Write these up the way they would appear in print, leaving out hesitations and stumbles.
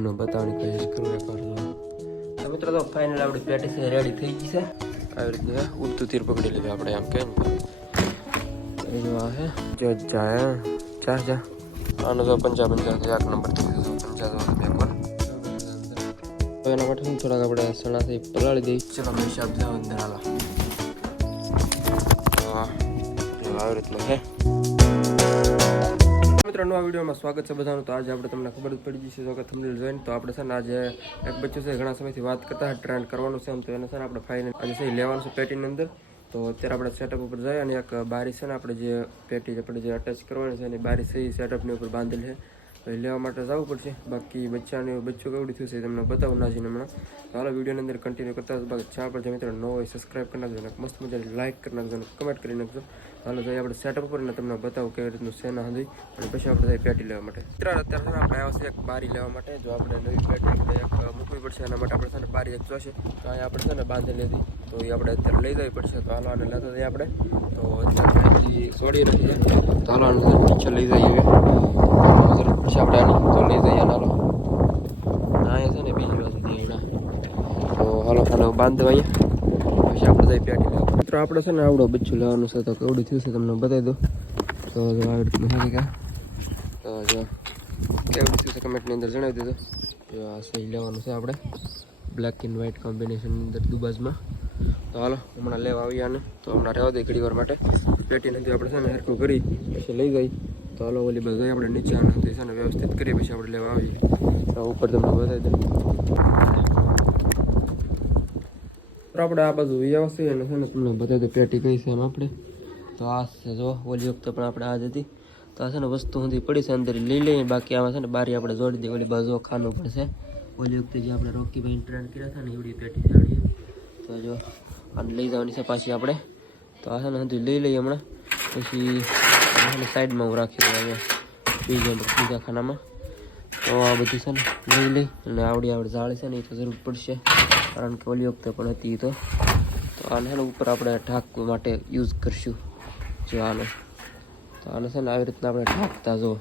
બતાવવાની કોશિશ કરું એકવાર તો મિત્રો તો ફાઇનલ આપણી પ્રેક્ટિસ રેડી થઈ ગઈ છે આવી રીતે ઉડતું તીર પકડી લીધું આપણે આમ કહે ને એ જો આ હે જો જાય જા આનો તો 55 એક નંબર થઈ ગયો 55 એકવાર તો એના માટે થોડાક આપણે સણાથી પલાળી દઈએ ચલો ભાઈ હિસાબ જાવ અંદર હાલો આવી રીતનું છે મિત્રો નવા વિડીયોમાં સ્વાગત છે બધાનું તો આજે આપણે તમને ખબર જ પડી જશે કે થંબનેલ જોઈને તો આપણે છે ને આજે એક બચ્ચું છે ઘણા સમયથી વાત કરતા ટ્રેન્ડ કરવાનું છે તો એને છે ને આપણે ફાઇનલ આજે છે લેવાનું છે પેટીની અંદર તો અત્યારે આપણે સેટઅપ ઉપર જઈએ અને એક બારી છે ને આપણે જે પેટી આપણે જે અટેચ કરવાની છે એની બારી સહી સેટઅપની ઉપર બાંધેલ છે તો લેવા માટે જવું પડશે બાકી બચ્ચું કેવડું થયું છે તમને બતાવું નાજીને હમણાં તો હાલો વિડીયોની અંદર કન્ટિન્યુ કરતા બાકી ચેનલ પર જે મિત્રો ન હોય સબસ્ક્રાઈબ કરી નાખજો ને મસ્ત મજાની લાઇક કરી નાખજો અને કમેન્ટ કરી નાખજો હાલો જઈએ આપણે સેટઅપ ઉપર ને તમને બતાવું કેવી રીતનું છે ના હતી અને પછી આપણે જઈએ પેટી લેવા માટે અત્યારે આપણે આવ્યા છે એક બારી લેવા માટે જો આપણે નવી પેટી એક મૂકવી પડશે એના માટે આપણે છે ને બારી એક જોશે તો અહીંયા આપણે છે ને બાંધેલી હતી તો એ આપણે અત્યારે લઈ જવી પડશે તો હાલો આને લેતા જઈએ આપણે તો અત્યારે પછી સોડી નથી જાય તો હાલો આને પીછે લઈ જઈએ જરૂર પડશે આપણે આની તો લઈ જઈએ હાલો અહીંયા છે ને બીજી બાજુ એના તો હાલો બાંધવા અહીંયા પછી આપણે જઈ પેટી લેવા મિત્રો આપણે છે ને આવડો બચ્ચું લેવાનું છે તો કેવડું થયું છે તમને બતાવી દો તો આવી રીતનું છે તો જો કેવડું થયું છે કમેન્ટની અંદર જણાવી દીધું જો આ સહી લેવાનું છે આપણે બ્લેક એન્ડ વ્હાઇટ કોમ્બિનેશનની અંદર દુબાજમાં તો હાલો હમણાં લેવા આવ્યા ને તો હમણાં રહેવા દઈએ ઘડી વાર માટે પેટી નથી આપણે છે ને હરખું કરી પછી લઈ ગઈ તો હાલો ઓલી બાજુ આપણે નીચે આનાથી છે ને વ્યવસ્થિત કરીએ પછી આપણે લેવા આવીએ તો ઉપર તમને બતાવી દઉં આપણે આ બાજુ વ્યવસ્થિત અને છે ને તમને બતાવી દઉં પેટી કઈ છે એમ આપણે તો આ છે જો ઓલી વખતે પણ આપણે આ જ હતી તો આ છે ને વસ્તુ સુધી પડી છે અંદર લઈ લઈએ બાકી આમાં છે ને બારી આપણે જોડી દઈએ ઓલી બાજુ ખાનું પડશે ઓલી વખતે જે આપણે રોકીભાઈ ટ્રેન કર્યા હતા ને એવડી પેટી જાણીએ તો જો આને લઈ જવાની છે પાછી આપણે તો આ છે ને હજુ લઈ લઈએ હમણાં પછી સાઈડમાં હું રાખી દઉં હવે બીજા ખાનામાં તો આ બધી છે ને લઈ લઈ અને આવડી જાળી છે ને એ તો જરૂર પડશે કારણ કે ઓલી વખતે પણ હતી તો આને છે ને ઉપર આપણે ઢાંકવા માટે યુઝ કરશું જો આને તો આને છે ને આવી રીતના આપણે ઢાંકતા જો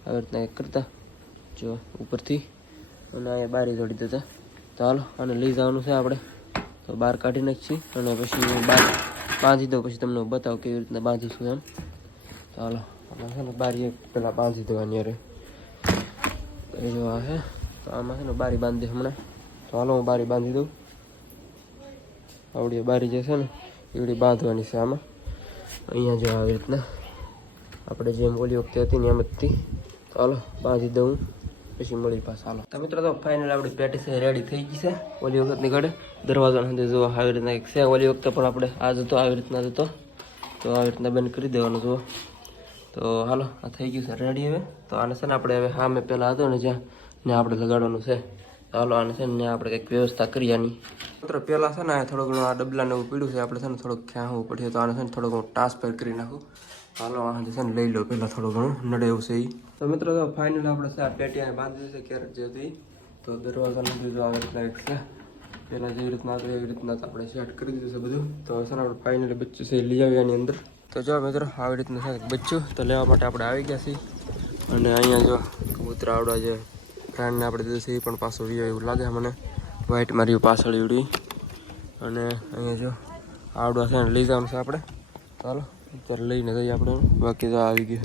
આવી રીતના એક કરતા જો ઉપરથી અને અહીંયા બારી જોડી દેતા તો હાલો આને લઈ જવાનું છે આપણે તો બહાર કાઢી નાખીએ અને પછી બહાર બાંધી દઉં પછી તમને બતાવો કેવી રીતના બાંધીશું એમ તો હાલો આમાં છે ને બારી પહેલાં બાંધી દેવાની અરે એ જો આ છે તો આમાં છે ને બારી બાંધી હમણાં તો હાલો હું બારી બાંધી દઉં આવડી બારી જે છે ને એવડી બાંધવાની છે આમાં અહીંયા જો આવી રીતના આપણે જેમ ઓલી વખતે હતી ને એમ જ હતી તો હાલો બાંધી દઉં પછી મળી પાછા હાલો તો મિત્રો તો ફાઇનલ આપણી પેટી છે રેડી થઈ ગઈ છે ઓલી વખતની ઘડે દરવાજા અંદર જો આવી રીતના એક છે ઓલી વખતે પણ આપણે આ જતો આવી રીતના જતો તો આવી રીતના બંધ કરી દેવાનું જુઓ તો હાલો આ થઈ ગયું છે રેડી હવે તો આને છે ને આપણે હવે હા મેં પહેલાં હતો ને જ્યાં ને આપણે લગાડવાનું છે હાલો આને છે ને આપણે કંઈક વ્યવસ્થા કરી આની મિત્રો પહેલાં છે ને થોડું ઘણું આ ડબલાને એવું પીડ્યું છે આપણે છે ને થોડુંક ખ્યાવું પડશે તો આને છે ને થોડું ઘણું ટ્રાન્સફર કરી નાખું હાલો આ છે ને લઈ લો પહેલાં થોડું ઘણું નડે એવું છે એ તો મિત્રો તો ફાઇનલ આપણે છે આ પેટીને બાંધી છે કેરેટ જે હતી તો દરવાજાનું બીજું આવી રીતના એક છે પહેલાં જેવી રીતના હતું એવી રીતના આપણે સેટ કરી દીધું છે બધું તો છે ને આપણે ફાઇનલી બચ્ચું છે લઈ આવ્યા એની અંદર તો જો મિત્રો આવી રીતનું છે બચ્ચું તો લેવા માટે આપણે આવી ગયા છીએ અને અહીંયા જો કબૂતરા આવડા જે ફ્રેન્ડને આપણે દીધું છે એ પણ પાછું વ્યૂ એવું લાગે મને વ્હાઇટ મારી પાછળ એવડી અને અહીંયા જો આવડા છે ને લઈ જવાનું છે આપણે ચાલો અત્યારે લઈને જઈએ આપણે બાકી તો આવી ગયું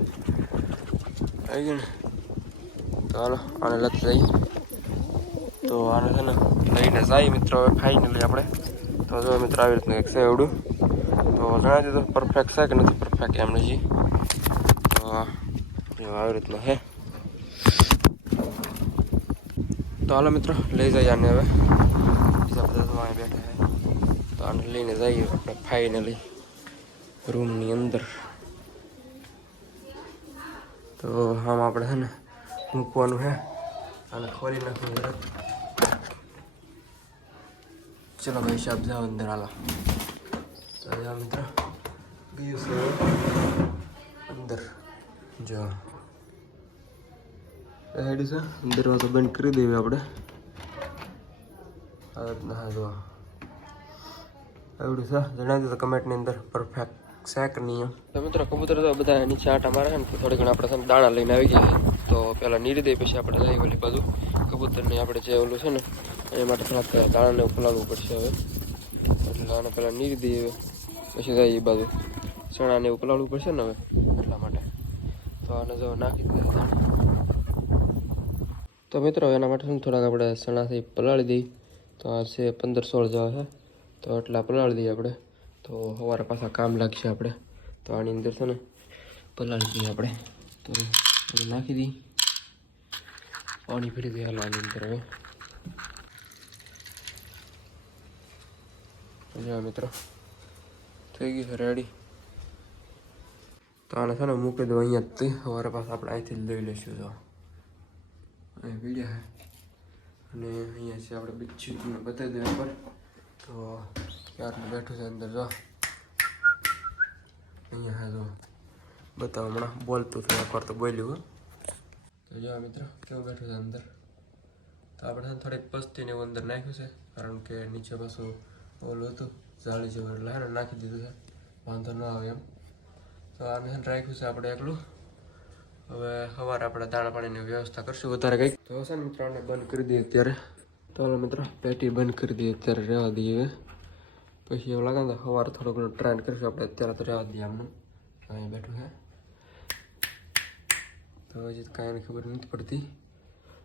ને તો હાલો આને લઈ જઈએ તો આને છે ને લઈને જાય મિત્રો હવે ફાઇનલી આપણે તો જો મિત્રો આવી રીતનું એક છે એવડું તો જણાવી દીધું પરફેક્ટ છે કે નથી પરફેક્ટ એમ નથી તો આવી રીતનું છે તો હાલો મિત્રો લઈ જઈએ આને હવે બીજા બધા અહીં બેઠા છે તો આને લઈને જઈએ આપણે ફાઇનલી રૂમની અંદર તો આમ આપણે છે ને મૂકવાનું છે અને ખોલી નાખવું પડે ચલો ભાઈ સાહેબ જાઓ અંદર હાલો તો જાઓ મિત્ર ગયું છે અંદર જો હેડ છે દરવાજો બંધ કરી દેવી આપણે હા જો એવડું છે જણાવી દીધું કમેન્ટની અંદર પરફેક્ટ શેક નિયમ તો મિત્રો કબૂતર તો બધા નીચે આટા મારે છે ને થોડી ઘણા આપણે દાણા લઈને આવી ગયા છે તો પહેલાં નીરી દઈએ પછી આપણે જઈએ ઓલી બાજુ કબૂતરને આપણે જે ઓલું છે ને એ માટે થોડાક દાણાને ઉકલાવવું પડશે હવે, એટલે આને પહેલાં નીરી દઈએ પછી જઈએ એ બાજુ ચણાને ઉકલાવવું પડશે ને હવે એટલા માટે. તો આને જો નાખી દઈએ દાણા. તો મિત્રો એના માટે શું થોડાક આપણે ચણાથી પલાળી દઈએ. તો આ છે 15-16 જેવા છે, તો એટલા પલાળી દઈએ આપણે. તો સવારે પાછા કામ લાગશે આપણે. તો આની અંદર છે ને પલાળી દઈએ આપણે. તો નાખી દઈએ, પાણી ફેરી દઈએ હાલ આની અંદર હવે. જો મિત્રો થઈ ગયું છે રેડી. તો આને છે ને મૂકી દો અહીંયા જ. સવારે પાછા આપણે અહીંથી જ લઈ લઈશું. જો અહીં પીડ્યા છે અને અહીંયા છે આપણે બચ્ચું તમને બતાવી દઈએ એકવાર. તો ક્યારનું બેઠું છે અંદર. જો અહીંયા હા જો બતાવો હમણાં બોલતું હતું એકવાર તો બોલ્યું. તો જો મિત્રો કેવું બેઠું છે અંદર. તો આપણે થોડીક પસ્તીને એવું અંદર નાખ્યું છે, કારણ કે નીચે પાછું ઓલું હતું જાળી જેવું, એટલે હે ને નાખી દીધું છે, વાંધો ન આવે એમ. તો આને રાખ્યું છે આપણે એકલું. હવે સવારે આપણે દાણા પાણીની વ્યવસ્થા કરશું વધારે કંઈક. તો છે ને મિત્રો આને બંધ કરી દઈએ અત્યારે. તો હાલો મિત્રો પેટી બંધ કરી દઈએ અત્યારે, રહેવા દઈએ. પછી એવું લાગે ને સવારે થોડો ઘણો ટ્રાય કરીશું આપણે, અત્યારે તો રહેવા દઈએ આમનું. અહીં બેઠું છે તો હજી કાંઈ ખબર નથી પડતી.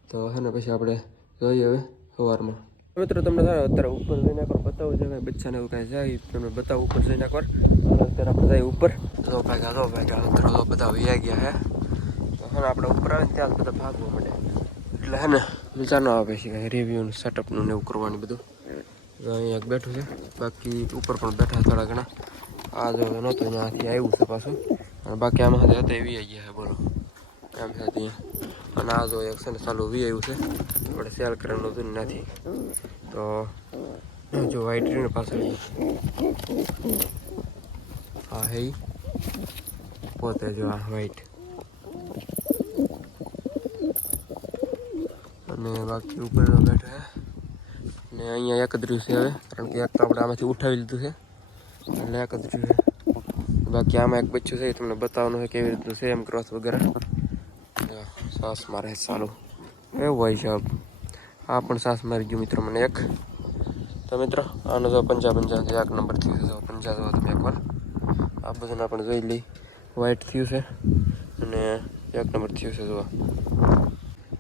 તો હે ને પછી આપણે જોઈએ હવે સવારમાં. મિત્રો તમને અત્યારે ઉપર જઈને એકવાર બતાવું છે, કાંઈ બચ્ચાને એવું કાંઈ જાય તમને બતાવું ઉપર જઈને એકવાર. અત્યારે આપણે જઈએ ઉપર. તો ભાગ્યા અત્યારે બધા વૈયા ગયા હે. તો હે ને આપણે ઉપર આવે ને ત્યાં બધા ભાગવા માંડે, એટલે હે ને મજા ન આવે પછી કાંઈ રિવ્યુનું સેટઅપનું ને એવું કરવાનું બધું. અહીંયા એક બેઠું છે, બાકી ઉપર પણ બેઠા થોડા ઘણા. આ જો નહોતું ત્યાંથી આવ્યું છે પાછું, અને બાકી આમાં હતા એવી આવી ગયા છે બોલો એમ છે ત્યાં. અને આ જો એક છે ને ચાલુ વી આવ્યું છે, આપણે સેલ કરવાનું હતું નથી. તો જો વ્હાઈટ રીને પાછળ હા હે પોતે જો આ વ્હાઈટ. અને બાકી ઉપર બેઠા ને અહીંયા એક જ રહ્યું છે હવે, કારણ કે એક તો આપણે આમાંથી ઉઠાવી લીધું છે એટલે એક જ રહ્યું છે. બાકી આમાં એક બચ્ચું છે, તમને બતાવવાનું છે કેવી રીતનું છે એમ ક્રોસ વગેરે. સાસ મારે ચાલુ એવું હોય છે. આ પણ સાસ મારી ગયું મિત્રો મને એક. તો મિત્રો આનો જો 55 એક નંબર થયું છે. 50 જો તમે એકવાર આ બધાને આપણે જોઈ લઈ. વ્હાઈટ થયું છે અને એક નંબર થયું છે જોવા.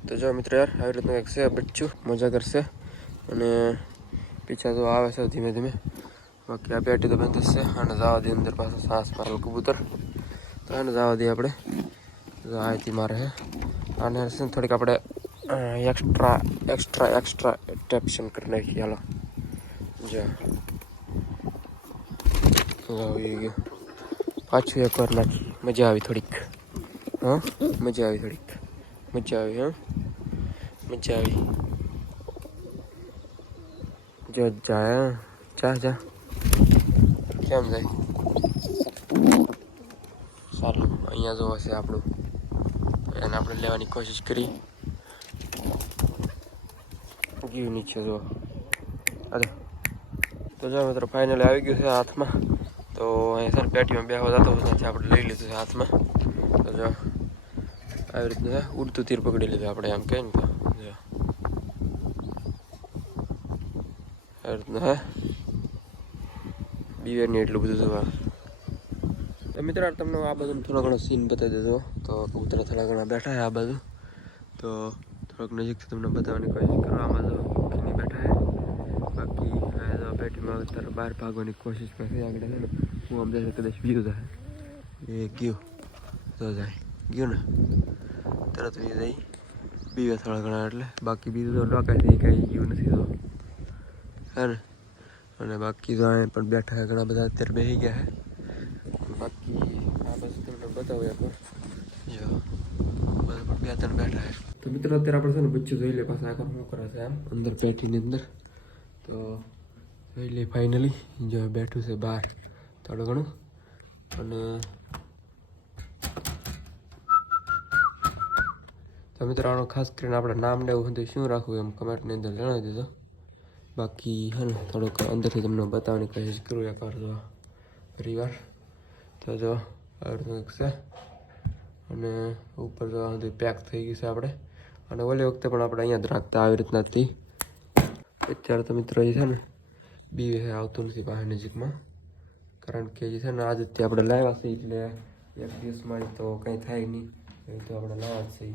તો જો મિત્રો યાર આવી રીતનું એક છે બચ્ચું, મજા કરશે. અને પીછા તો આવે છે ધીમે ધીમે. બાકી આ પેટી તો બંધ જ છે. અને જવા દઈએ અંદર પાછું સાસ મારેલ કબૂતર. તો એને જવા દઈએ આપણે. અહીંથી મારે હે આને થોડીક આપણે એક્સ્ટ્રા ટેપ્શન કરી નાખીએ. હાલો જો આવી ગયું પાછું એકવાર નાખી. મજા આવી થોડીક. હા મજા આવી થોડીક. મજા આવી. હા મજા આવી. જો જાય જા કેમ જાય. સારું અહીંયા જો હશે આપણું, એને આપણે લેવાની કોશિશ કરી. ગયું નીચે જો. અરે તો જો મિત્રો ફાઇનલી આવી ગયું છે હાથમાં. તો અહીંયા સર પેટીમાં બેહવા જતો નથી, આપણે લઈ લીધું છે હાથમાં. તો જો આવી રીતનું છે, ઉડતું તીર પકડી લીધું આપણે એમ કહે ને. તો જો આવી રીતનું હે બિવેરની એટલું બધું જોવા. તો મિત્રો તમને આ બાજુ થોડો ઘણો સીન બતાવી દેજો. તો કબૂતર થોડા ઘણા બેઠા છે આ બાજુ. તો થોડોક નજીકથી તમને બતાવવાની કોશિશ કરો. આમાં જો ખીની બેઠા છે. બાકી પેટીમાં અત્યારે બહાર ભાગવાની કોશિશ કરે આગળ છે ને. હું આમ જશે કદાચ બીજું જાય એ ગયું તો જાય ગયું ને તરત બી જાય બીવે થોડા ઘણા. એટલે બાકી બીજું તો ડોકાથી કાંઈ ગયું નથી તો હે ને. અને બાકી તો અહીંયા પણ બેઠા છે ઘણા બધા, અત્યારે બેસી ગયા છે. બાકી આ બસ તમને બતાવું એકવાર. જો બધા પણ 2-3 બેઠા છે. તો મિત્રો અત્યારે આપણે છે ને બચ્ચું જોઈ લે પાછા આગળ શું કરે છે આમ અંદર પેટીની અંદર. તો જોઈ લે ફાઇનલી જો બેઠું છે બહાર થોડું ઘણું. અને તો મિત્રો આનો ખાસ કરીને આપણે નામ ને એવું બધું શું રાખવું એમ કમેન્ટની અંદર જણાવી દેજો. બાકી હે ને થોડુંક અંદરથી તમને બતાવવાની કોશિશ કરું એકવાર જો પરિવાર. તો જો આવી રીતનું છે અને ઉપર પેક થઈ ગયું છે આપણે. અને ઓલી વખતે પણ આપણે અહીંયા જ રાખતા આવી રીતના હતી. અત્યારે તો મિત્રો એ છે ને બી આવતું નથી બહાર નજીકમાં, કારણ કે જે છે ને આજથી આપણે લાવ્યા છે એટલે એક દિવસમાં તો કંઈ થાય નહીં, એ તો આપણે લાવ્યા જ છીએ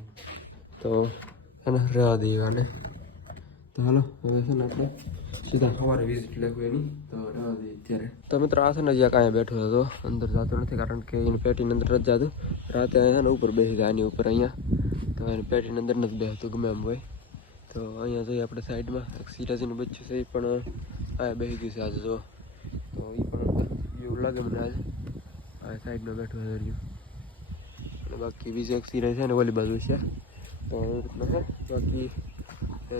તો છે ને રહેવા દઈએ આને. તો હાલો હવે છે ને આપણે સીધા સવારે વિઝિટ લેવું એની, તો રહેવા દઈએ અત્યારે. તો મિત્રો આ છે ને જ્યાં કાંઈ બેઠો હતો, અંદર જતો નથી કારણ કે એની પેટીની અંદર નથી જતું. રાતે અહીંયા છે ને ઉપર બેસી ગયા આની ઉપર અહીંયા, તો એની પેટીની અંદર નથી બેસતું ગમે એમ હોય. તો અહીંયા જોઈએ આપણે સાઈડમાં એક સિરાજીનું બચ્ચું છે, એ પણ અહીંયા બેસી ગયું છે આજે. તો એ પણ અંદર એવું લાગે મને આજે આ સાઈડમાં બેઠું રહ્યું. અને બાકી બીજી એક સિરાજ છે ને ઓલી બાજુ છે, તો એવી રીતના છે. બાકી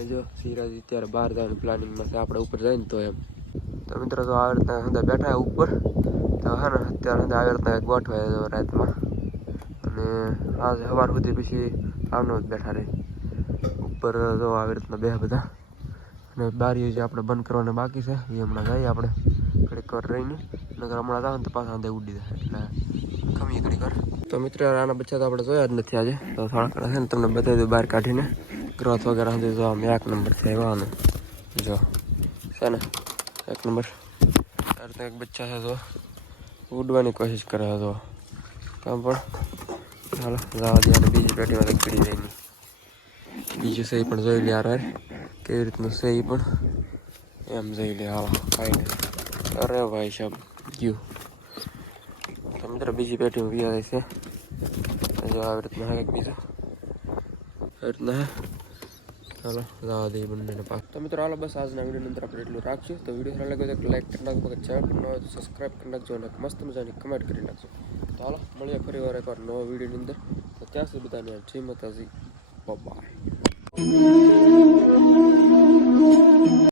જો સિરાજી અત્યારે બહાર જવાની પ્લાનિંગમાં છે, આપણે ઉપર જાય ને તો એમ. તો મિત્રો તો આવી રીતના અંદર બેઠા ઉપર, તો હે ને અત્યારે આવી રીતના ગોઠવાય રાતમાં. અને આજે સવાર સુધી પછી આવનો જ બેઠા રહી ઉપર. જો આવી રીતના બે બધા, અને બારીઓ જે આપણે બંધ કરવાના બાકી છે એ હમણાં જઈએ આપણે ઘડીક વાર રહીને, નગર હમણાં જાવ ને તો પાછા અંદર ઉડી જાય એટલે ખમીએ ઘડીક વાર. તો મિત્રો આના બચ્ચા તો આપણે જોયા જ નથી આજે, તો થોડા ઘણા છે ને તમને બતાવી દઉં બહાર કાઢીને. ગ્રોથ વગેરે સુધી જો આમ એક નંબર છે એવાનો, જો છે ને એક નંબર. ત્યારે તો એક બચ્ચા છે તો ઉડવાની કોશિશ કરે તો કામ પણ ચાલો જવા દે. અને બીજી પેટીમાં તો પડી જાય નહીં. બીજું છે એ પણ જોઈ લે યાર કેવી રીતનું છે એ પણ એમ જોઈ લે. હાલો ખાઈને અરે ભાઈ સાહેબ ગયું. તો મિત્રો બીજી પેટીમાં બી છે, જો આવી રીતના કંઈક બીજું આવી રીતના હે. ચાલો જવા દઈએ બંનેને પાક. તો મિત્રો હાલો બસ આજના વિડીયોની અંદર આપણે એટલું રાખીએ. તો વિડીયો સારો લાગ્યો તો લાઈક કરી નાખજો, ચેનલ પર ન હોય તો સબસ્ક્રાઈબ કરી નાખજો અને મસ્ત મજાની કમેન્ટ કરી નાખજો. તો હાલો મળીએ ફરી વાર એકવાર નવા વિડીયોની અંદર. તો ત્યાં સુધી બધાને જય માતાજી, બાય.